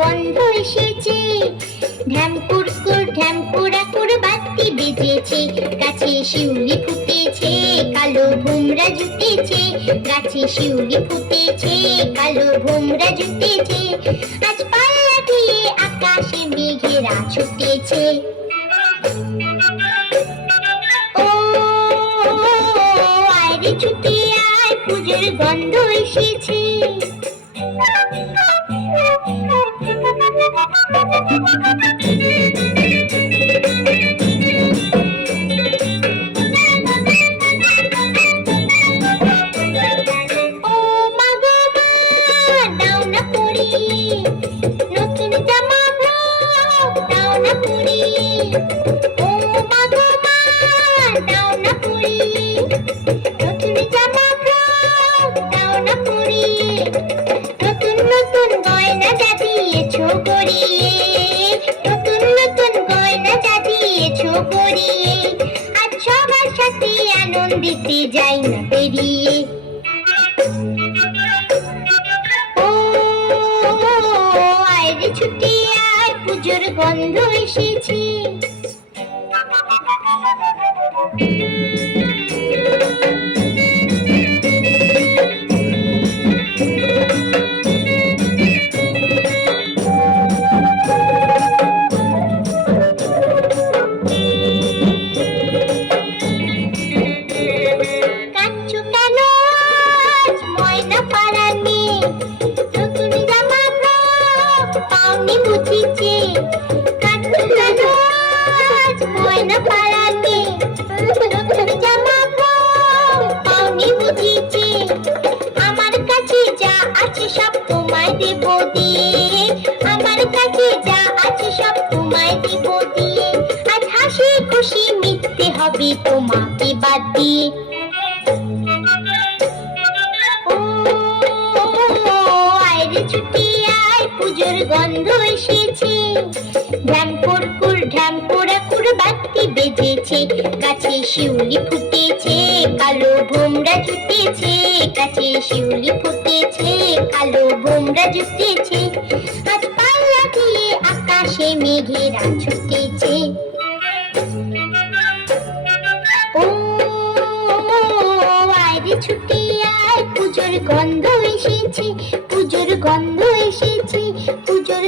গন্ধ এসেছে। ঢ্যাম কুরকুর ঢ্যাম কুড়াকুর বাতি বেজেছে, গাছে শিউলি ফুটেছে, কালো ভোমরা জুটেছে। গাছে শিউলি ফুটেছে, কালো ভোমরা জুটেছে। আজ পাল্লা দিয়ে আকাশে মেঘেরা ছুটেছে। ও আয়রে ছুটে আয়, পুজোর গন্ধ এসেছে। ও মা গো মা, দাও না পরিয়ে নতুন জামা ফ্রক, দাও না পরিয়ে। ও মা গো মা, দাও না পরিয়ে নতুন জামা ফ্রক, দাও না পরিয়ে। নতুন নতুন গয়না যা দিয়েছো গড়িয়ে, নতুন নতুন গয়না যা দিয়েছো গড়িয়ে। আজ সবার সাথে আনন্দিতে যাই না বেরিয়ে। ও আয়রে ছুটে আয়, পুজোর গন্ধ এসেছে। কাঁদছো কেন আজ ময়না পাড়ানি, নতুন জামা ফ্রক পাওনি বুঝিছে। কাঁদছো কেন আজ ময়না পাড়ানি, নতুন জামা ফ্রক পাওনি বুঝিছে। আমার কাছে যা আছে সব তোমায় দেব দিয়ে, আমার কাছে যা আছে সব তোমায় দেব দিয়ে। আজ হাসি খুশি মিটতে হবে তোমাকে বাদ দিয়ে। ও আয়রে ছুটে আয়, পুজোর গন্ধ এসেছে। ঢ্যাম কুরকুর ঢ্যাম কুড়াকুর বাতি বেজেছে, গাছে শিউলি ফুটেছে, কালো ভোমরা জুটেছে। গাছে শিউলি ফুটেছে, কালো ভোমরা জুটেছে। আজ পাল্লা দিয়ে আকাশে মেঘেরা ছুটেছে। ও আয়রে ছুটে আয়, পুজোর গন্ধ এসেছে, পুজোর গন্ধ এসেছে, পুজোর